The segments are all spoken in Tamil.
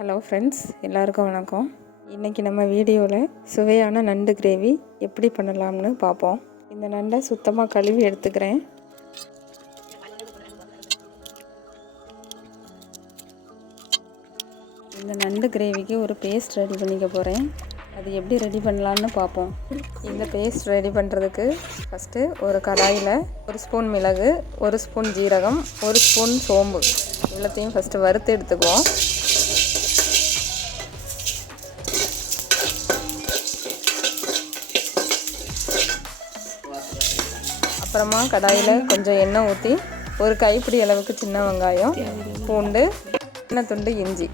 ஹலோ ஃப்ரெண்ட்ஸ், எல்லாருக்கும் வணக்கம். இன்றைக்கி நம்ம வீடியோவில் சுவையான நண்டு கிரேவி எப்படி பண்ணலாம்னு பார்ப்போம். இந்த நண்டை சுத்தமாக கழுவி எடுத்துக்கிறேன். இந்த நண்டு கிரேவிக்கு ஒரு பேஸ்ட் ரெடி பண்ணிக்க போகிறேன். அது எப்படி ரெடி பண்ணலான்னு பார்ப்போம். இந்த பேஸ்ட் ரெடி பண்ணுறதுக்கு ஃபஸ்ட்டு ஒரு கடாயில் 1 ஸ்பூன் மிளகு, 1 ஸ்பூன் ஜீரகம், 1 ஸ்பூன் சோம்பு எல்லாத்தையும் ஃபஸ்ட்டு வறுத்து எடுத்துக்குவோம். அப்புறமா கடாயில் கொஞ்சம் எண்ணெய் ஊற்றி ஒரு கைப்பிடி அளவுக்கு சின்ன வெங்காயம், பூண்டு, சின்ன துண்டு இஞ்சி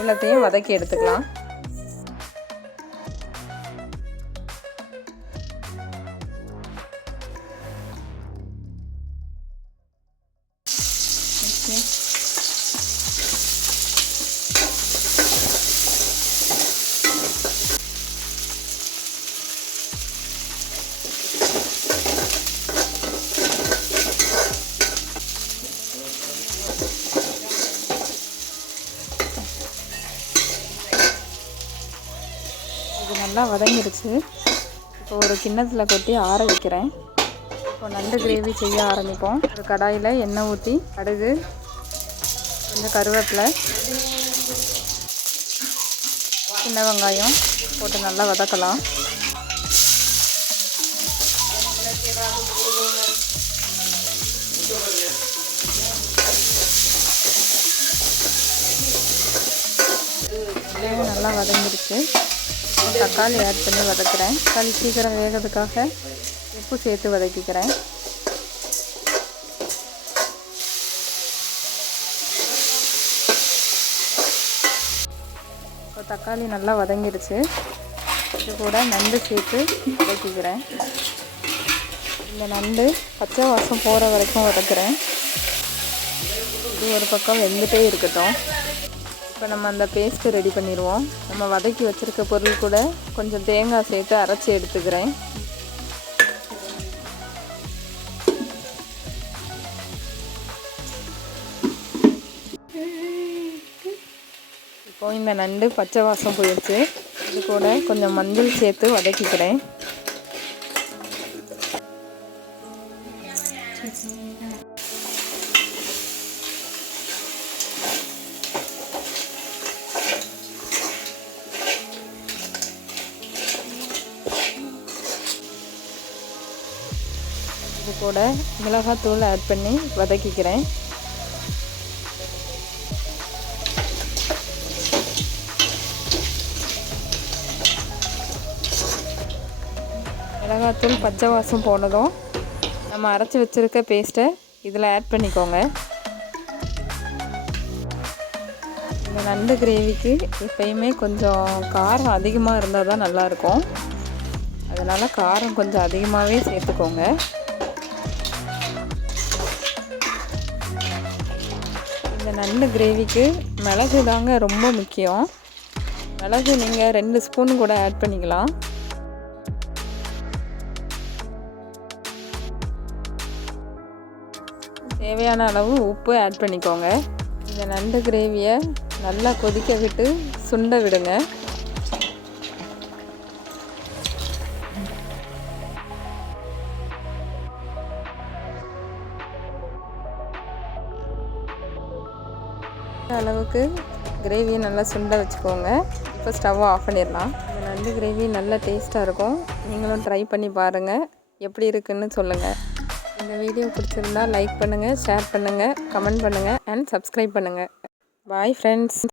எல்லாத்தையும் வதக்கி எடுத்துக்கலாம். இது நல்லா வதங்கிடுச்சு. இப்போ ஒரு கிண்ணத்தில் கொட்டி ஆற வைக்கிறேன். இப்போ நண்டு கிரேவி செய்ய ஆரம்பிப்போம். ஒரு கடாயில் எண்ணெய் ஊற்றி கடுகு, கொஞ்சம் கருவேப்பிலை, சின்ன வெங்காயம் போட்டு நல்லா வதக்கலாம். நல்லா வதங்கிடுச்சு. தக்காளி ஆட் பண்ணி வதக்குறேன். தக்காளி சீக்கிரம் வேகிறதுக்காக உப்பு சேர்த்து வதக்கிக்கிறேன். இப்போ தக்காளி நல்லா வதங்கிடுச்சு. இது கூட நண்டு சேர்த்து வதக்கிக்கிறேன். இந்த நண்டு பச்சை வாசம் போகிற வரைக்கும் வதக்குறேன். இது ஒரு பக்கம் வெந்துட்டே இருக்கட்டும். இப்போ நம்ம அந்த பேஸ்ட்டு ரெடி பண்ணிடுவோம். நம்ம வதக்கி வச்சுருக்க பொருள் கூட கொஞ்சம் தேங்காய் சேர்த்து அரைச்சி எடுத்துக்கிறேன். இப்போ இந்த நண்டு பச்சை வாசம் போயிடுச்சு. இது கூட கொஞ்சம் மஞ்சள் சேர்த்து வதக்கிக்கிறேன். இது கூட மிளகாத்தூள் ஆட் பண்ணி வதக்கிக்கிறேன். மிளகாத்தூள் பச்சை வாசம் போனதும் நம்ம அரைச்சி வச்சுருக்க பேஸ்ட்டை இதில் ஆட் பண்ணிக்கோங்க. இந்த நண்டு கிரேவிக்கு எப்பயுமே கொஞ்சம் காரம் அதிகமாக இருந்தால் தான் நல்லாயிருக்கும். அதனால் காரம் கொஞ்சம் அதிகமாகவே சேர்த்துக்கோங்க. இந்த நண்டு கிரேவிக்கு மிளகு தாங்க ரொம்ப முக்கியம். மிளகு நீங்கள் 2 ஸ்பூன் கூட ஆட் பண்ணிக்கலாம். தேவையான அளவு உப்பு ஆட் பண்ணிக்கோங்க. இந்த நண்டு கிரேவியை நல்லா கொதிக்க விட்டு சுண்ட விடுங்க. அளவுக்கு கிரேவியை நல்லா சுண்ட வச்சுக்கோங்க. இப்போ ஸ்டவ்வை ஆஃப் பண்ணிடலாம். இந்த நண்டு கிரேவி நல்ல டேஸ்ட்டாக இருக்கும். நீங்களும் ட்ரை பண்ணி பாருங்கள். எப்படி இருக்குன்னு சொல்லுங்கள். இந்த வீடியோ பிடிச்சிருந்தா லைக் பண்ணுங்கள், ஷேர் பண்ணுங்கள், கமெண்ட் பண்ணுங்கள் அண்ட் சப்ஸ்கிரைப் பண்ணுங்கள். Bye friends.